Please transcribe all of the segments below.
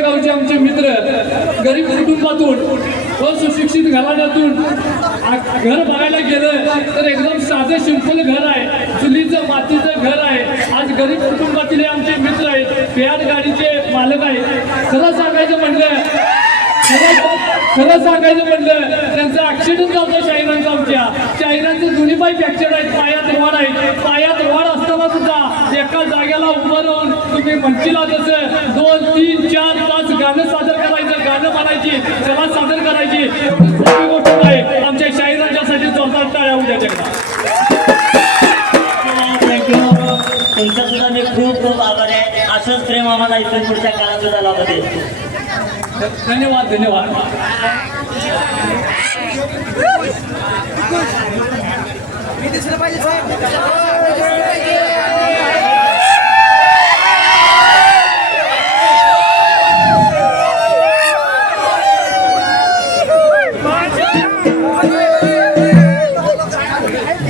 खेडेगावचे आमचे मित्र गरीब कुटुंबातून व सुशिक्षित घराण्यातून घर बघायला गेलं तर एकदम साधे सिंपल घर आहे, चुलीचं मातीचं घर आहे. आज गरीब कुटुंबातील आमचे मित्र आहेत, फियाट गाडीचे मालक आहेत. खरं सांगायचं म्हणलं त्यांचा ऍक्सिडेंट झाला शाहिरांचा. आमच्या शाहिरांचे दोन्ही पाय फ्रॅक्चर आहेत, पायात रॉड आहे. पायात रॉड असताना सुद्धा एका जागेला उभं राहून तुम्ही म्हणशीला तसं 2, 3, 4 तास गाणं सादर करायचं, गाणं म्हणायची, कला सादर करायची. मोठी गोष्ट आहे. आमच्या शाहिरांच्यासाठी जोरदार टाळ्या होऊ द्या. तुमचा सुद्धा मी खूप खूप आभार आहे. असंच प्रेम आम्हाला इथून पुढच्या काळात सुद्धा लाभत आहे. धन्यवाद धन्यवाद.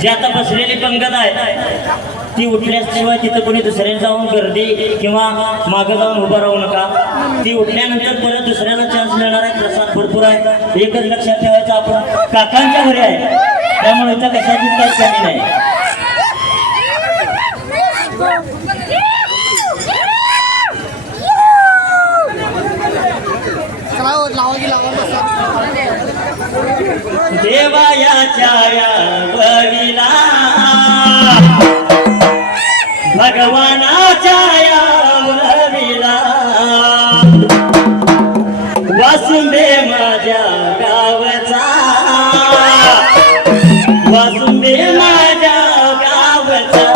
जी आता बसलेली पंगत आहे ती उठल्याशिवाय तिथं कोणी दुसऱ्याने जाऊन गर्दी किंवा मागं जाऊन उभं राहू नका. ती उठल्यानंतर परत दुसऱ्याला चान्स मिळणार आहे. प्रसाद भरपूर आहे. एकच लक्षात ठेवायचं, आपण काकांच्या घरी आहे, त्यामुळे इथं कशाचीच काही कमी नाही. देवायाच्या वडिला भगवानाच्या वडिला वासुंदे माझ्या गावचा, वासुंदे माझ्या गावचा.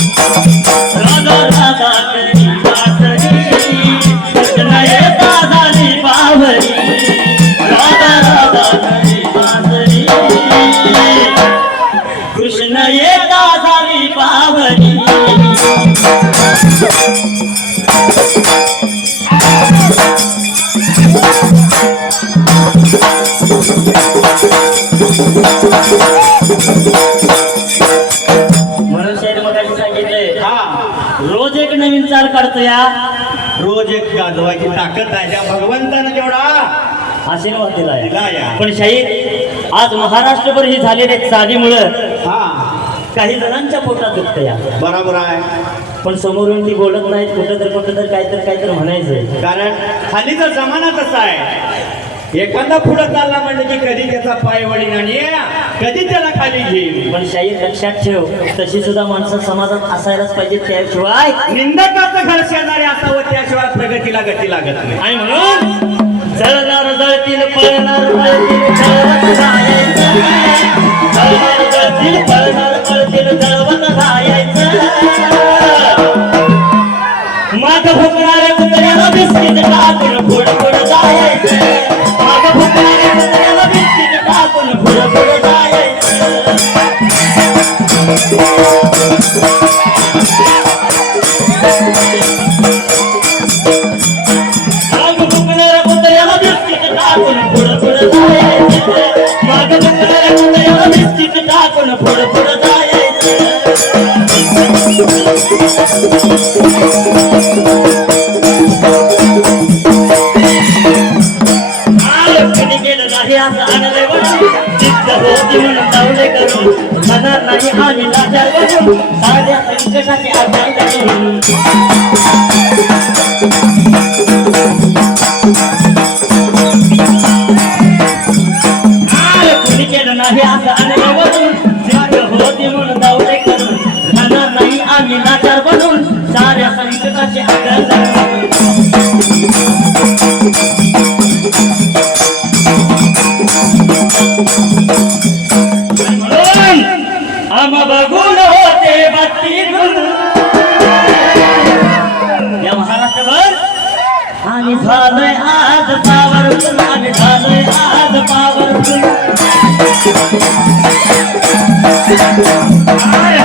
राधा राधा करी वासरी कृष्ण येता झाली बावरी राधा राधा करी वासरी कृष्ण येता झाली बावरी म्हणून शाहीर मगाशी सांगितलंय रोज एक नवीन चाल काढतो या रोज एक गाजवायची ताकद आहे त्या भगवंतानं जेवढा आशीर्वाद दिलाय दिला या. पण शाहीर आज महाराष्ट्रभर ही झालेल्या चालीमुळं हा काही जणांच्या पोटात दुखत या बरोबर आहे. पण समोरून ती बोलत नाहीत कुठं तर काहीतरी म्हणायचंय कारण खालीचा जमाना तसा आहे. एखादा पुढं चालला म्हणलं की कधी त्याचा पाय वळीन आणि कधी त्याला खाली घेईल. पण शाहीर लक्षात ठेव तशी सुद्धा माणसं समाजात असायलाच पाहिजे त्याशिवाय निंदकाचं घर शेजारी असावं त्याशिवाय प्रगतीला गती लागत नाही. आणि म्हणून जळणार जळतील पळणार पळतील जळवत राहायचं जळणार जळतील पळणार पळतील जळवत राहायचं माग फुकणाऱ्या कुत्र्याला बिस्किट टाकून पुढं पुढं जायचं माग फुकणाऱ्या कुत्र्याला बिस्किट टाकून पुढं पुढं जायचं माग फुकणाऱ्या कुत्र्याला बिस्किट टाकून पुढं पुढं जायचं माग फुकणाऱ्या कुत्र्याला बिस्किट टाकून पुढं पुढं जायचं कोणी केलं नाही असं आणलंय वळून जिद्द होती म्हणून दावले करून खाणार नाही आम्ही लाचार बनून साध्या संकटाचे आधार करून कोणी केलं नाही असं आणलंय वळून जिद्द होती म्हणून दावले करून खाणार नाही आम्ही लाचार बनून साध्या संकटाचे आधार करून आम बघून होते बत्ती गुण या महाराष्ट्रभर आम्ही झालोय आज पावरफुल आम्ही झालोय आज पावरफुल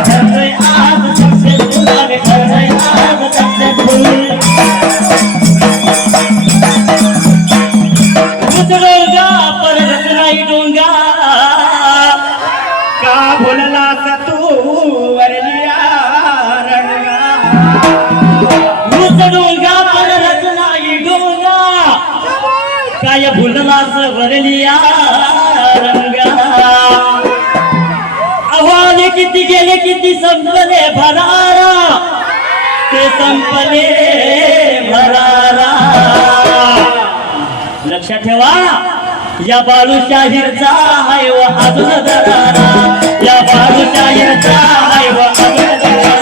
ठरलोय आज सक्सेसफुल आम्ही ठरलोय आज सक्सेसफुल डोंगा परत नाही डोंगा का बोललास तू वरलिया रंगा डोंगा परत नाही डोंगा काय भुललास वरलिया रंगा आव्हाने किती गेले किती संपले भरारा ते संपले भरारा लक्षात ठेवा या बाळू शाहीरचा हाय व अजून दरारा या बाळू शाहीरचा हाय व अजून दरारा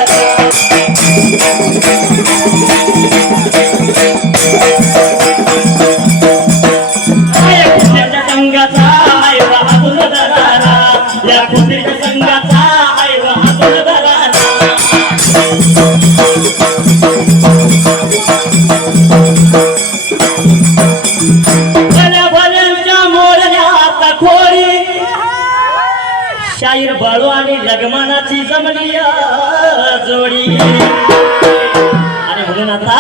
या कुत्र्याच्या संघाचा हाय व अजून दरारा या कुत्र्याच्या संघाचा हाय व अजून दरारा शाहीर बाळू आणि लगमानाची जमली जोडी आणि म्हणून आता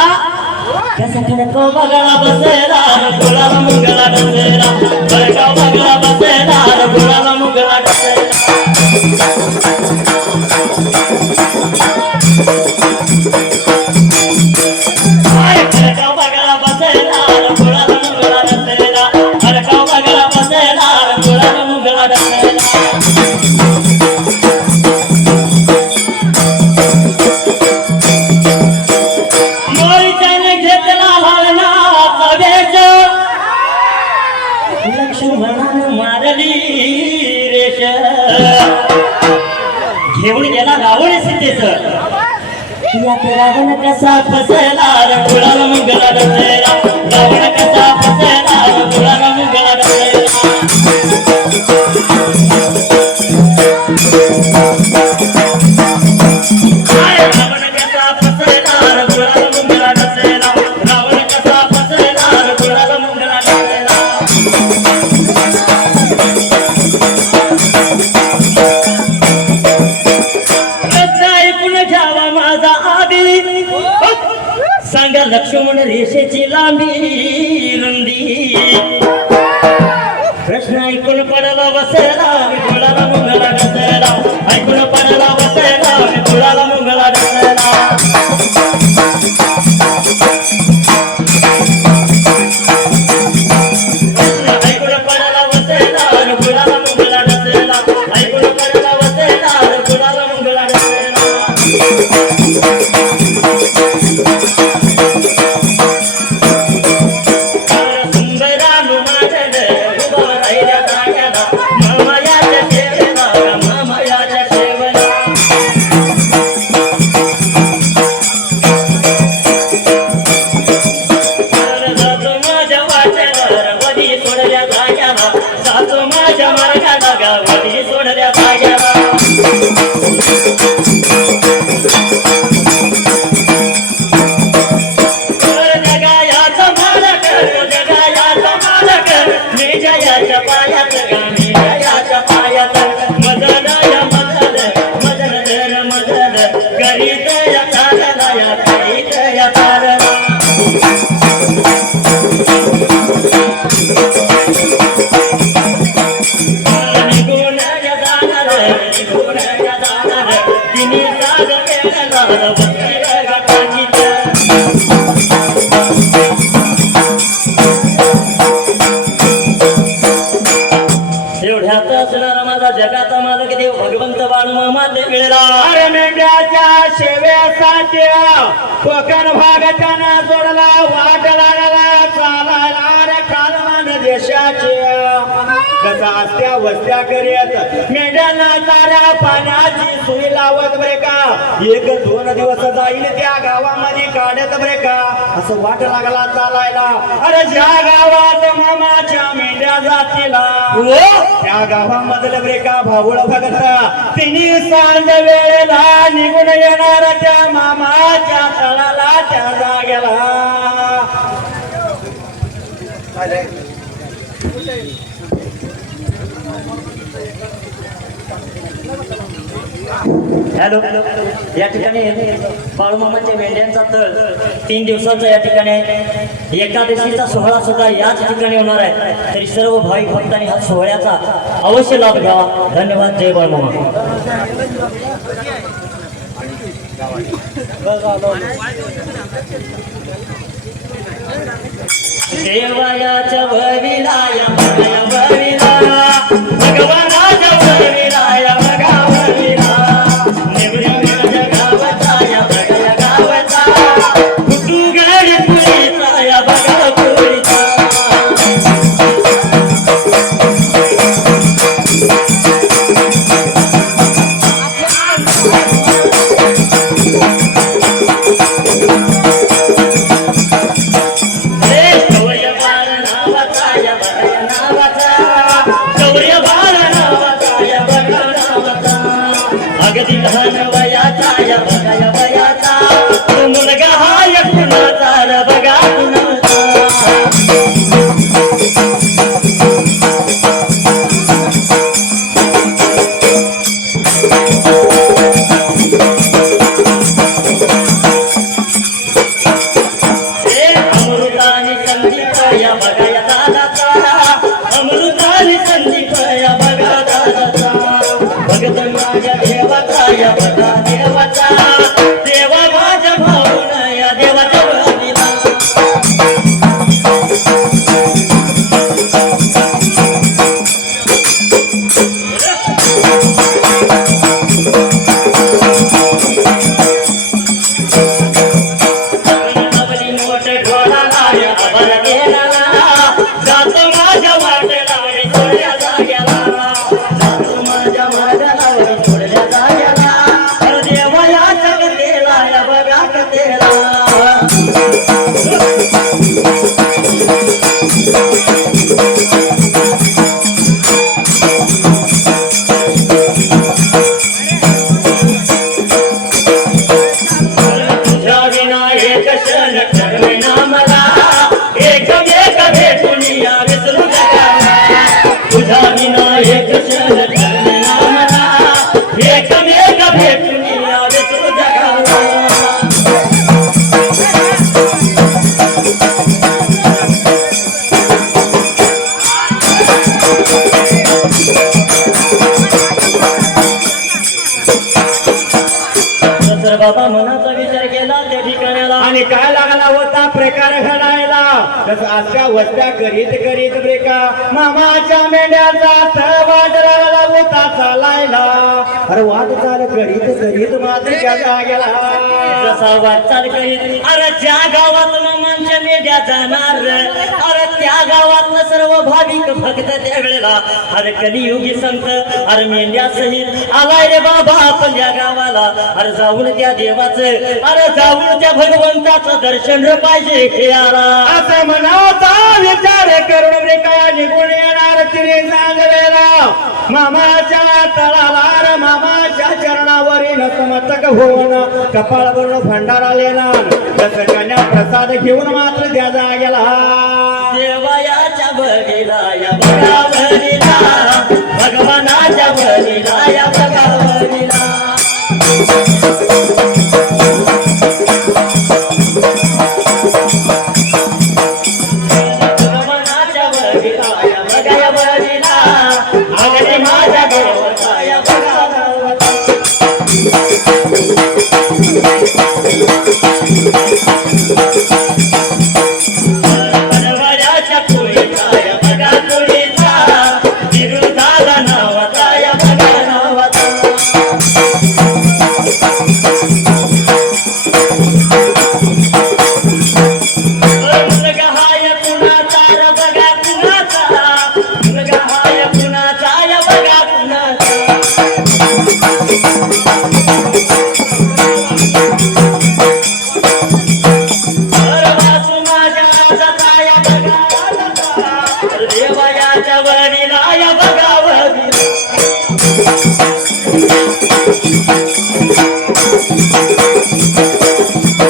कसा खडको बगळा बसेला गुलाला मुंगळा डसेला खडको बगळा बसेला गुलाला मुंगळा डसेला खडको बगळा बसेला गुलाला मुंगळा डसेला खडको बगळा बसेला गुलाला मुंगळा डसेला घेऊन गेला रावण सीतेच रावण कसा फसला रघुळाला मंगला डसेला रावण कसा फसला रघुळाला ऐकून पडला बसेला विठुळाला मुंगला डसला ऐकून पडला बसेला विठुळाला मुंगला डसला ऐकून पडला बसेला विठुळाला मुंगला डसला ऐकून पडला बसेला विठुळाला मुंगला डसला एवढ्यात असणारा माझा जगाचा मालक देव भगवंत बाळूमामा ते मिळाला अरे मेंढ्याच्या शेव्यासाठी कोकण भागाच्या जोडला वाट लागला चालायला रे कालमान देशाची कसा असत्या वस्त्या करीत मेंढ्यांना चाऱ्या पाण्याची सुई लावत बरे का 1-2 दिवस जाईल त्या गावामध्ये काढत बरे का असं वाट लागला चालायला अरे ज्या गावात मामाच्या मेंढ्या जातीला त्या गावामधलं बरे का भाऊळ भगत तिन्ही सांज वेळेला निघून येणार त्या मामाच्या तळाला त्या जागेला हॅलो या ठिकाणी बाळूमामाच्या मेंढ्यांचा तळ 3 दिवसाचा या ठिकाणी आहे. एकादशीचा सोहळा सुद्धा याच ठिकाणी होणार आहे. तरी सर्व भाविक भक्तांनी हा सोहळ्याचा अवश्य लाभ घ्यावा. धन्यवाद. जय बाळूमामा. देवायाच्या भविला या भविला भगवानाच्या भविला या भगवतीला निवडीच्या गावाचा या भगया गावाचा कुटू गडी पुरीचा या भगव पुरीचा अगदी लहान वयाचा या बघा वयाचा तो मुलगा हा या कुणाचा रे बघा कुणाचा अमृताने संदीप या बघा या दादाचा अमृताने संदीप या बघा दादाचा भगत माझ्या देवाचा या बघा देवाचा देवा माझ्या भाऊन या देवाच्या भक्तीला नवली मोठ ढोळाला या आभार केला जातो माझ्या वाटेला आणि सोड्या जाग्याला जातो माझ्या वाटेला आणि सोडल्या जाग्याला अरे देवा या जगतेला या बघा कतेला तुझ्या विना एक क्षण ठरविना मला एकमेक भेटून या विसरू जगाला तुझ्या विना एक क्षण ठरविना मला एकमेक भेटून या विसरू जगाला करीत करीत ब्रेका मामाच्या मेंढ्याचा वाट लागला होता चालायला अरे वाटचाल करीत करीत मात्र गेला जसा वाटचाल करीत अरे ज्या गावात मामांच्या मेंढ्या जाणार अरे त्या गावातलं सर्व भाविक भक्त त्या वेळेला अरे कलियुगी संत अरे मेंढ्या सहित आलाय रे बाबा आपण या गावाला अरे जाऊन त्या देवाचं अरे जाऊन त्या भगवंताचं दर्शन पाहिजे खेळाला असं मनाचा विचार करून ब्रेका निघून येणार तिने सांगलेला मामाच्या तळाला मामाच्या चरणावरी नतमस्तक होऊन कपाळवरून भंडारा लेणार तसं कन्या प्रसाद घेऊन मात्र त्या जागेला देवायाच्या बळीला या बगावरीला भगवानाच्या बळीला या बगावरीला भगवानाच्या बळीला या बगावरीला अगदी माझ्या गावाचा या बगावरीला बनवाऱ्याच्या कोळीचा या बगा कोळीचा विरोधाला नावाचा या बगा नावाचा मुलगा हाय कुणाचा रे बगा कुणाचा मुलगा हाय कुणाचा या बगा कुणाचा वासू माझ्या जाता या बगा देवायाच्या वडीला या बगावरीला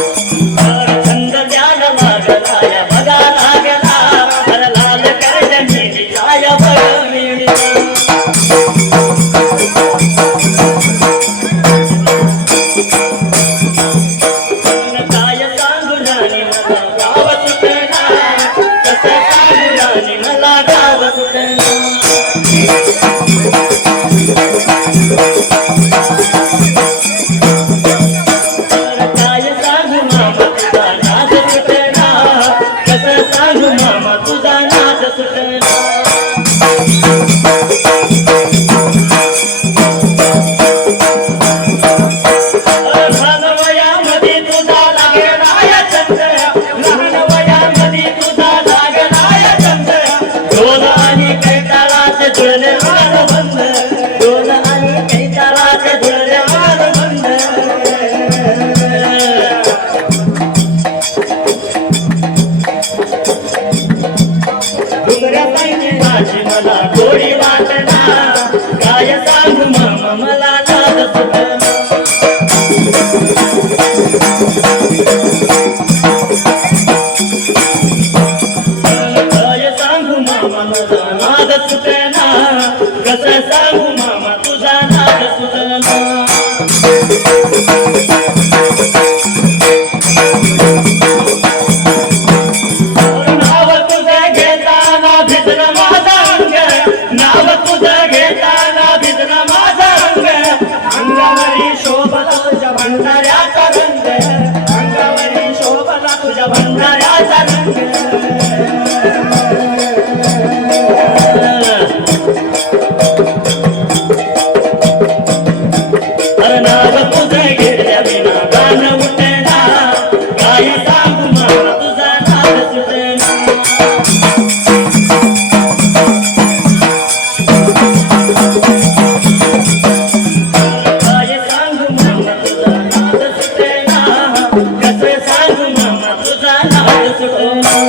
छंद द्यायला लागला या बगा लागला अरे लाल कर्ज मिळीला या बगा मिळीला काय सांगू राणी मला गाव सुटना कसं सांगू राणी मला गाव सुटना काय सांगू मामा तुझा नाद सुटना कसं सांगू मामा तुझा नाद सुटना लहान वयामध्ये तुझा लागला या चंद्र लहान वयामध्ये तुझा लागला या चंद्र डोल आणि कैताळाचे जुळले आनंद डोल आणि कैताळाचे जुळले आनंद डोंगऱ्या पाहिजे माझी मला गोडी वाटना काय सांगू मामा मला नाद सुटना काय सांगू मामा तुझा नाद सुटना कसं सांगू मामा तुझा नाद सुटना नाव तुझं घेताना भिजलं माझा अंग नाव तुझं घेताना भिजलं माझा अंग अंगावरी शोभला तुझ्या भंडाऱ्याचा रंग अंगावरी शोभला तुझ्या भंडाऱ्याचा रंग अरे नाव तुझं घेतल्या विना गाणं उठना काय सांगू मला तुझा नाद सुटना काय सांगू मामा तुझा नाद सुटना कसं सांगू मामा तुझा नाद सुटना